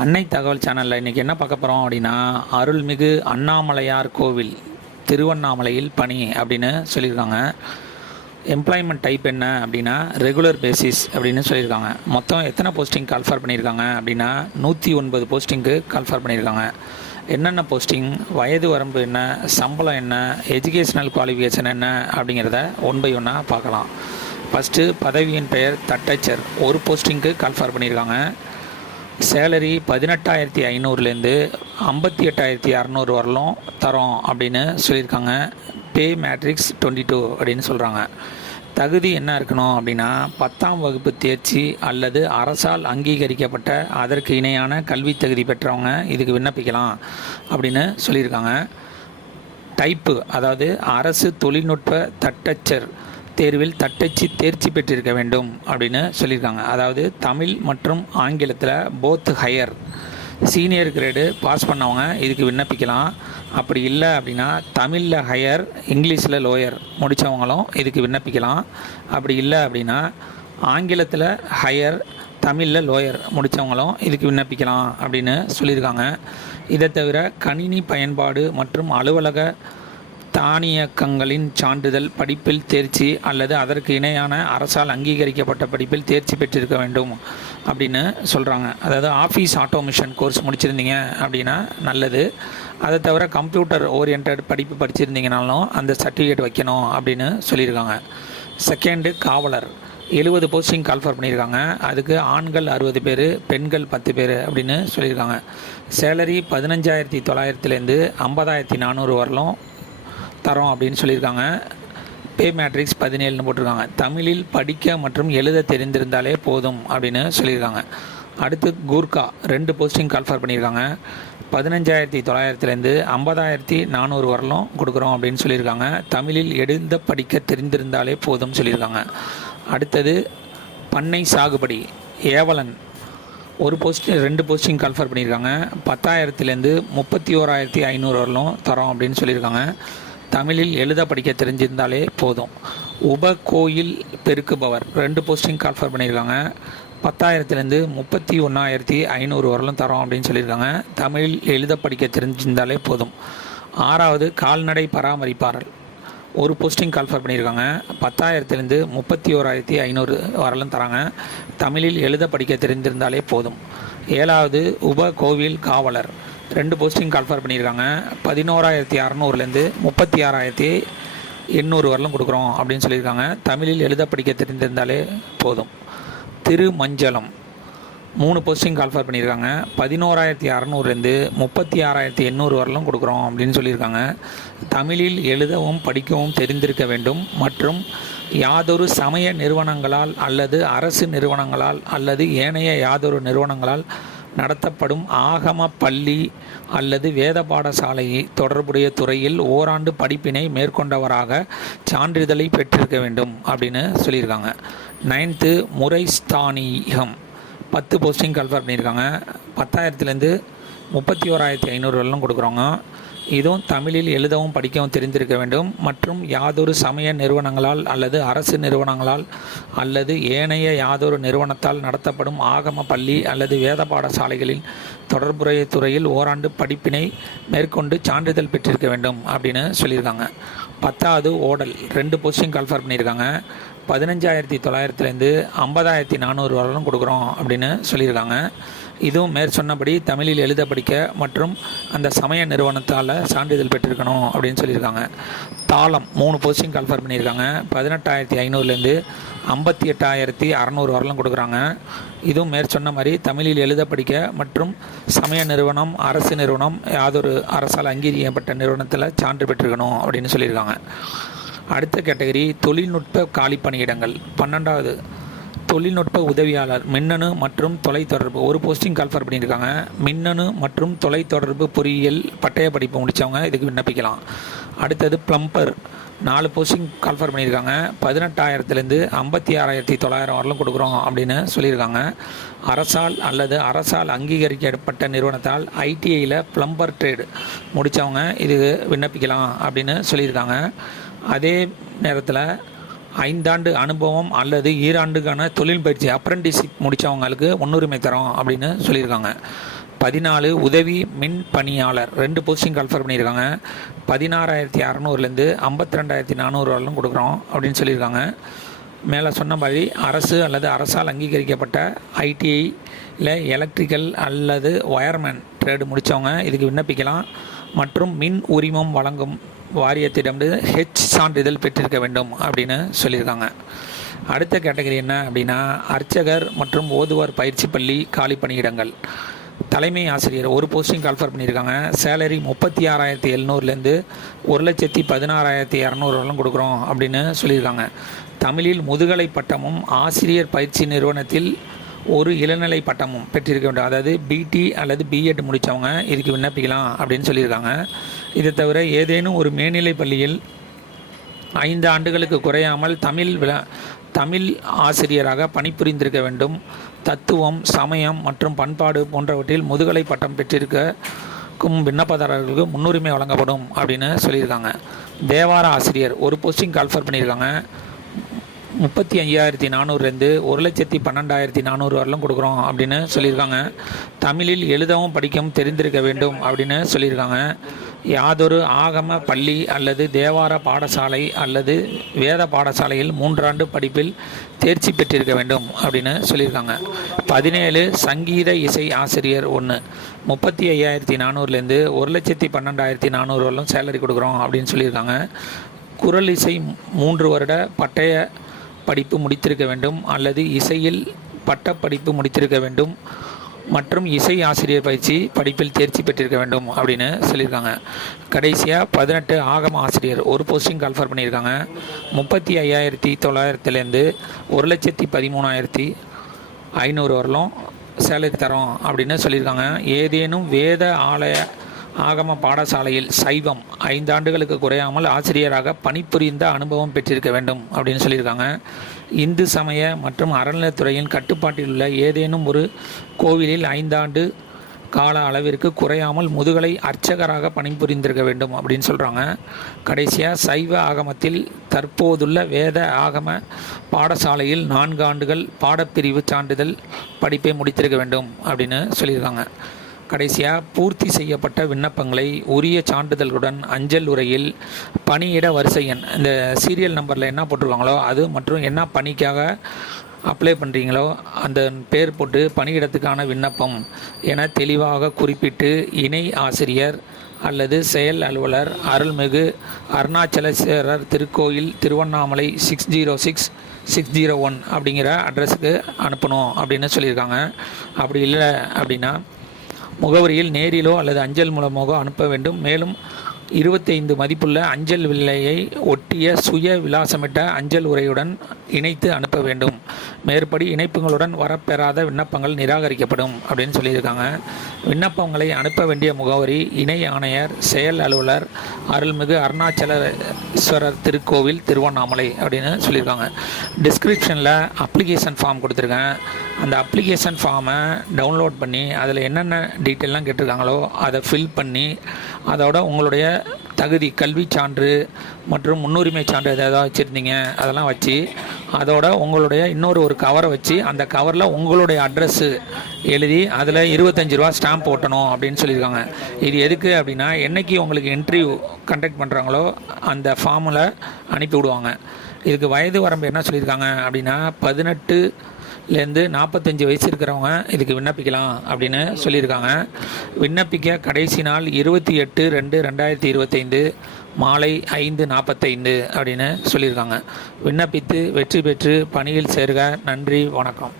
அன்னை தகவல் சேனலில் இன்றைக்கி என்ன பார்க்க போகிறோம் அப்படின்னா, அருள்மிகு அண்ணாமலையார் கோவில் திருவண்ணாமலையில் பணி அப்படின்னு சொல்லியிருக்காங்க. எம்ப்ளாய்மெண்ட் டைப் என்ன அப்படின்னா ரெகுலர் பேசிஸ் அப்படின்னு சொல்லியிருக்காங்க. மொத்தம் எத்தனை போஸ்டிங் கால்ஃபர் பண்ணியிருக்காங்க அப்படின்னா 109 போஸ்டிங்க்கு கால்ஃபர் பண்ணியிருக்காங்க. என்னென்ன போஸ்டிங், வயது வரம்பு என்ன, சம்பளம் என்ன, எஜுகேஷ்னல் குவாலிஃபிகேஷன் என்ன அப்படிங்கிறத ஒன் பை ஒன்னாக பார்க்கலாம். ஃபஸ்ட்டு பதவியின் பெயர் தட்டச்சர். ஒரு போஸ்டிங்க்கு கால்ஃபர் பண்ணியிருக்காங்க. சேலரி 18,500லேருந்து 58,600 வரலும் தரோம் அப்படின்னு சொல்லியிருக்காங்க. பே மேட்ரிக்ஸ் 22 அப்படின்னு சொல்கிறாங்க. தகுதி என்ன இருக்கணும் அப்படின்னா 10ஆம் வகுப்பு தேர்ச்சி அல்லது அரசால் அங்கீகரிக்கப்பட்ட அதற்கு இணையான கல்வி தகுதி பெற்றவங்க இதுக்கு விண்ணப்பிக்கலாம் அப்படின்னு சொல்லியிருக்காங்க. டைப்பு, அதாவது அரசு தொழில்நுட்ப தட்டச்சர் தேர்வில் தட்டச்சு தேர்ச்சி பெற்றிருக்க வேண்டும் அப்படின்னு சொல்லியிருக்காங்க. அதாவது தமிழ் மற்றும் ஆங்கிலத்தில் both higher, senior grade pass பண்ணவங்க இதுக்கு விண்ணப்பிக்கலாம். அப்படி இல்லை அப்படின்னா தமிழில் ஹையர், இங்கிலீஷில் லோயர் முடித்தவங்களும் இதுக்கு விண்ணப்பிக்கலாம். அப்படி இல்லை அப்படின்னா ஆங்கிலத்தில் ஹையர், தமிழில் லோயர் முடித்தவங்களும் இதுக்கு விண்ணப்பிக்கலாம் அப்படின்னு சொல்லியிருக்காங்க. இதை தவிர கணினி பயன்பாடு மற்றும் அலுவலக தானியக்கங்களின் சான்றிதழ் படிப்பில் தேர்ச்சி அல்லது அதற்கு இணையான அரசால் அங்கீகரிக்கப்பட்ட படிப்பில் தேர்ச்சி பெற்றிருக்க வேண்டும் அப்படின்னு சொல்கிறாங்க. அதாவது ஆஃபீஸ் ஆட்டோமேஷன் கோர்ஸ் முடிச்சிருந்தீங்க அப்படின்னா நல்லது. அதை தவிர கம்ப்யூட்டர் ஓரியன்ட் படிப்பு படிச்சிருந்தீங்கனாலும் அந்த சர்டிஃபிகேட் வைக்கணும் அப்படின்னு சொல்லியிருக்காங்க. செகண்டு காவலர் 70 போஸ்டிங் கால்ஃபர் பண்ணியிருக்காங்க. அதுக்கு ஆண்கள் 60 பேர், பெண்கள் 10 பேர் அப்படின்னு சொல்லியிருக்காங்க. சேலரி 15,900லேருந்து 50,400 வரலும் தரோம் அப்படின்னு சொல்லியிருக்காங்க. பே மேட்ரிக்ஸ் 17ன்னு போட்டிருக்காங்க. தமிழில் படிக்க மற்றும் எழுத தெரிந்திருந்தாலே போதும் அப்படின்னு சொல்லியிருக்காங்க. அடுத்து கூர்க்கா 2 போஸ்டிங் கால்ஃபர் பண்ணியிருக்காங்க. 15,900லேருந்து 50,400 வரலும் கொடுக்குறோம் அப்படின்னு சொல்லியிருக்காங்க. தமிழில் எழுத படிக்க தெரிந்திருந்தாலே போதும் சொல்லியிருக்காங்க. அடுத்தது பண்ணை சாகுபடி ஏவலன் 2 போஸ்டிங் கால்ஃபர் பண்ணியிருக்காங்க. 10,000லேருந்து 31,500 வரலும் தரோம் அப்படின்னு சொல்லியிருக்காங்க. தமிழில் எழுத படிக்க தெரிஞ்சிருந்தாலே போதும். உப கோயில் பெருக்குபவர் 2 போஸ்டிங் கால்ஃபர் பண்ணியிருக்காங்க. 10,000லேருந்து 31,500 வரலும் தரோம் அப்படின்னு சொல்லியிருக்காங்க. தமிழில் எழுத படிக்க தெரிஞ்சிருந்தாலே போதும். 6வது கால்நடை பராமரிப்பாளர் 1 போஸ்டிங் கால்ஃபர் பண்ணியிருக்காங்க. 10,000லேருந்து 31,500 வரலும் தராங்க. தமிழில் எழுத படிக்க தெரிந்திருந்தாலே போதும். 7வது உப கோவில் காவலர் 2 போஸ்டிங் கால்ஃபர் பண்ணியிருக்காங்க. 11,600லேருந்து 36,800 வரலும் கொடுக்குறோம் அப்படின்னு சொல்லியிருக்காங்க. தமிழில் எழுத படிக்க தெரிந்திருந்தாலே போதும். திருமஞ்சலம் 3 போஸ்டிங் கால்ஃபர் பண்ணியிருக்காங்க. 11,600லேருந்து 36,800 வரலும் கொடுக்குறோம் அப்படின்னு சொல்லியிருக்காங்க. தமிழில் எழுதவும் படிக்கவும் தெரிந்திருக்க வேண்டும் மற்றும் யாதொரு சமய நிறுவனங்களால் அல்லது அரசு நிறுவனங்களால் அல்லது ஏனைய யாதொரு நிறுவனங்களால் நடத்தப்படும் ஆகம பள்ளி அல்லது வேத பாடசாலை தொடர்புடைய துறையில் ஓராண்டு படிப்பினை மேற்கொண்டவராக சான்றிதழை பெற்றிருக்க வேண்டும் அப்படின்னு சொல்லியிருக்காங்க. 9th முறைஸ்தானிகம் 10 போஸ்டிங் கால்ஃபர் பண்ணியிருக்காங்க. 10,000லேருந்து 31,500 வரலும் கொடுக்குறோங்க. இதுவும் தமிழில் எழுதவும் படிக்கவும் தெரிந்திருக்க வேண்டும் மற்றும் யாதொரு சமய நிறுவனங்களால் அல்லது அரசு நிறுவனங்களால் அல்லது ஏனைய யாதொரு நிறுவனத்தால் நடத்தப்படும் ஆகம பள்ளி அல்லது வேத பாடசாலைகளில் தொடர்புடைய துறையில் ஓராண்டு படிப்பினை மேற்கொண்டு சான்றிதழ் பெற்றிருக்க வேண்டும் அப்படின்னு சொல்லியிருக்காங்க. 10வது ஓடல் 2 போஸ்டிங் கால்ஃபர் பண்ணியிருக்காங்க. 15,900லேருந்து 50,400 வரலும் கொடுக்குறோம் அப்படின்னு சொல்லியிருக்காங்க. இதுவும் மேற்சொன்னபடி தமிழில் எழுத படிக்க மற்றும் அந்த சமய நிறுவனத்தால் சான்றிதழ் பெற்றிருக்கணும் அப்படின்னு சொல்லியிருக்காங்க. தாளம் 3 போஸ்டிங் கால்ஃபர் பண்ணியிருக்காங்க. 18,500லேருந்து 58,600 வரலும் கொடுக்குறாங்க. இதுவும் மேற்சொன்ன மாதிரி தமிழில் எழுத படிக்க மற்றும் சமய நிறுவனம், அரசு நிறுவனம், யாதொரு அரசால் அங்கீகரிக்கப்பட்ட நிறுவனத்தில் சான்று பெற்றிருக்கணும் அப்படின்னு சொல்லியிருக்காங்க. அடுத்த கேட்டகரி தொழில்நுட்ப காலி பணியிடங்கள். 12வது தொழில்நுட்ப உதவியாளர் மின்னணு மற்றும் தொலைத்தொடர்பு 1 போஸ்டிங் கால்ஃபர் பண்ணியிருக்காங்க. மின்னணு மற்றும் தொலைத்தொடர்பு பொறியியல் பட்டய படிப்பு முடித்தவங்க இதுக்கு விண்ணப்பிக்கலாம். அடுத்தது பிளம்பர் 4 போஸ்டிங் கால்ஃபர் பண்ணியிருக்காங்க. 18,000லேருந்து 56,900 வரலும் கொடுக்குறோம் அப்படின்னு சொல்லியிருக்காங்க. அரசால் அல்லது அரசால் அங்கீகரிக்கப்பட்ட நிறுவனத்தால் ஐடிஐயில் பிளம்பர் ட்ரேடு முடித்தவங்க இதுக்கு விண்ணப்பிக்கலாம் அப்படின்னு சொல்லியிருக்காங்க. அதே நேரத்தில் 5 ஆண்டு அனுபவம் அல்லது ஈராண்டுக்கான தொழில் பயிற்சி அப்ரெண்டிஸ்ஷிப் முடித்தவங்களுக்கு முன்னுரிமை தரோம் அப்படின்னு சொல்லியிருக்காங்க. 14 உதவி மின் பணியாளர் 2 போஸ்டிங் கன்ஃபர் பண்ணியிருக்காங்க. 16,600லேருந்து 52,400 வரலும் கொடுக்குறோம் அப்படின்னு சொல்லியிருக்காங்க. மேலே சொன்ன மாதிரி அரசு அல்லது அரசால் அங்கீகரிக்கப்பட்ட ஐடிஐயில் எலக்ட்ரிக்கல் அல்லது ஒயர்மேன் ட்ரேடு முடித்தவங்க இதுக்கு விண்ணப்பிக்கலாம். மற்றும் மின் உரிமம் வழங்கும் வாரியத்திடமிருந்து ஹெச் சான்றிதழ் பெற்றிருக்க வேண்டும் அப்படின்னு சொல்லியிருக்காங்க. அடுத்த கேட்டகரி என்ன அப்படின்னா அர்ச்சகர் மற்றும் ஓதுவார் பயிற்சி பள்ளி காலி பணியிடங்கள். தலைமை ஆசிரியர் 1 போஸ்டிங் கால்ஃபர் பண்ணியிருக்காங்க. சேலரி 36,700லேருந்து 1,16,200 வரலும் கொடுக்குறோம் அப்படின்னு சொல்லியிருக்காங்க. தமிழில் முதுகலை பட்டமும் ஆசிரியர் பயிற்சி நிறுவனத்தில் ஒரு இளநிலை பட்டமும் பெற்றிருக்க வேண்டும். அதாவது பிடி அல்லது பிஎட் முடித்தவங்க இதுக்கு விண்ணப்பிக்கலாம் அப்படின்னு சொல்லியிருக்காங்க. இதை தவிர ஏதேனும் ஒரு மேல்நிலை பள்ளியில் 5 ஆண்டுகளுக்கு குறையாமல் தமிழ் ஆசிரியராக பணிபுரிந்திருக்க வேண்டும். தத்துவம், சமயம் மற்றும் பண்பாடு போன்றவற்றில் முதுகலை பட்டம் பெற்றிருக்கும் விண்ணப்பதாரர்களுக்கு முன்னுரிமை வழங்கப்படும் அப்படின்னு சொல்லியிருக்காங்க. தேவார ஆசிரியர் 1 போஸ்டிங் கால்ஃபர் பண்ணியிருக்காங்க. 35,400லேருந்து 1,12,400 வரலும் கொடுக்குறோம் அப்படின்னு சொல்லியிருக்காங்க. தமிழில் எழுதவும் படிக்கவும் தெரிந்திருக்க வேண்டும் அப்படின்னு சொல்லியிருக்காங்க. யாதொரு ஆகம பள்ளி அல்லது தேவார பாடசாலை அல்லது வேத பாடசாலையில் 3 ஆண்டு படிப்பில் தேர்ச்சி பெற்றிருக்க வேண்டும் அப்படின்னு சொல்லியிருக்காங்க. 17 சங்கீத இசை ஆசிரியர் 1 35,400லேருந்து 1,12,400 வரலும் சேலரி கொடுக்குறோம் அப்படின்னு சொல்லியிருக்காங்க. குரல் இசை 3 வருட பட்டய படிப்பு முடித்திருக்க வேண்டும் அல்லது இசையில் பட்டப்படிப்பு முடித்திருக்க வேண்டும் மற்றும் இசை ஆசிரியர் பயிற்சி படிப்பில் தேர்ச்சி பெற்றிருக்க வேண்டும் அப்படின்னு சொல்லியிருக்காங்க. கடைசியாக 18 ஆகம ஆசிரியர் 1 போஸ்டிங் கால்ஃபர் பண்ணியிருக்காங்க. 35,900லேருந்து 1,13,500 வரலும் சேலரி தரோம் அப்படின்னு சொல்லியிருக்காங்க. ஏதேனும் வேத ஆலய ஆகம பாடசாலையில் சைவம் 5 ஆண்டுகளுக்கு குறையாமல் ஆசிரியராக பணிபுரிந்த அனுபவம் பெற்றிருக்க வேண்டும் அப்படின்னு சொல்லியிருக்காங்க. இந்து சமய மற்றும் அறநிலையத்துறையின் கட்டுப்பாட்டில் உள்ள ஏதேனும் ஒரு கோவிலில் 5 ஆண்டு கால அளவிற்கு குறையாமல் முதுகலை அர்ச்சகராக பணிபுரிந்திருக்க வேண்டும் அப்படின்னு சொல்கிறாங்க. கடைசியாக சைவ ஆகமத்தில் தற்போதுள்ள வேத ஆகம பாடசாலையில் 4 ஆண்டுகள் பாடப்பிரிவு சான்றிதழ் படிப்பை முடித்திருக்க வேண்டும் அப்படின்னு சொல்லியிருக்காங்க. கடைசியாக பூர்த்தி செய்யப்பட்ட விண்ணப்பங்களை உரிய சான்றிதழ்களுடன் அஞ்சல் உரையில் பணியிட வரிசை எண் இந்த சீரியல் நம்பரில் என்ன போட்டிருக்காங்களோ அது மற்றும் என்ன பணிக்காக அப்ளை பண்ணுறீங்களோ அந்த பேர் போட்டு பணியிடத்துக்கான விண்ணப்பம் என தெளிவாக குறிப்பிட்டு இணை ஆசிரியர் அல்லது செயல் அலுவலர் அருள்மிகு அருணாச்சலேஸ்வரர் திருக்கோயில் திருவண்ணாமலை 606601 அப்படிங்கிற அட்ரஸுக்கு அனுப்பணும் அப்படின்னு சொல்லியிருக்காங்க. அப்படி இல்லை அப்படின்னா முகவரியில் நேரிலோ அல்லது அஞ்சல் மூலமாக அனுப்ப வேண்டும். மேலும் 25 மதிப்புள்ள அஞ்சல் வில்லையை ஒட்டிய சுய விலாசமிட்ட அஞ்சல் உரையுடன் இணைத்து அனுப்ப வேண்டும். மேற்படி இணைப்புகளுடன் வரப்பெறாத விண்ணப்பங்கள் நிராகரிக்கப்படும் அப்படின்னு சொல்லியிருக்காங்க. விண்ணப்பங்களை அனுப்ப வேண்டிய முகவரி இணை ஆணையர் செயல் அலுவலர் அருள்மிகு அருணாச்சலேஸ்வரர் திருக்கோவில் திருவண்ணாமலை அப்படின்னு சொல்லியிருக்காங்க. டிஸ்கிரிப்ஷனில் அப்ளிகேஷன் ஃபார்ம் கொடுத்துருக்கேன். அந்த அப்ளிகேஷன் ஃபார்மை டவுன்லோட் பண்ணி அதில் என்னென்ன டீட்டெயிலாம் கேட்டிருக்காங்களோ அதை ஃபில் பண்ணி அதோட உங்களுடைய தகுதி கல்வி சான்று மற்றும் முன்னுரிமை சான்று எதாவது வச்சுருந்தீங்க அதெல்லாம் வச்சு அதோட உங்களுடைய ஒரு கவரை வச்சு அந்த கவரில் உங்களுடைய அட்ரஸ்ஸு எழுதி அதில் 25 ரூபா ஸ்டாம்ப் ஓட்டணும் அப்படின்னு சொல்லியிருக்காங்க. இது எதுக்கு அப்படின்னா என்றைக்கு உங்களுக்கு இன்டர்வியூ கண்டக்ட் பண்ணுறாங்களோ அந்த ஃபார்மில் அனுப்பி விடுவாங்க. இதுக்கு வயது வரம்பு என்ன சொல்லியிருக்காங்க அப்படின்னா 18லேருந்து 45 வயசு இருக்கிறவங்க இதுக்கு விண்ணப்பிக்கலாம் அப்படின்னு சொல்லியிருக்காங்க. விண்ணப்பிக்க கடைசி நாள் 28/2/2025 மாலை 5:45 அப்படின்னு சொல்லியிருக்காங்க. விண்ணப்பித்து வெற்றி பெற்று பணியில் சேர்க. நன்றி, வணக்கம்.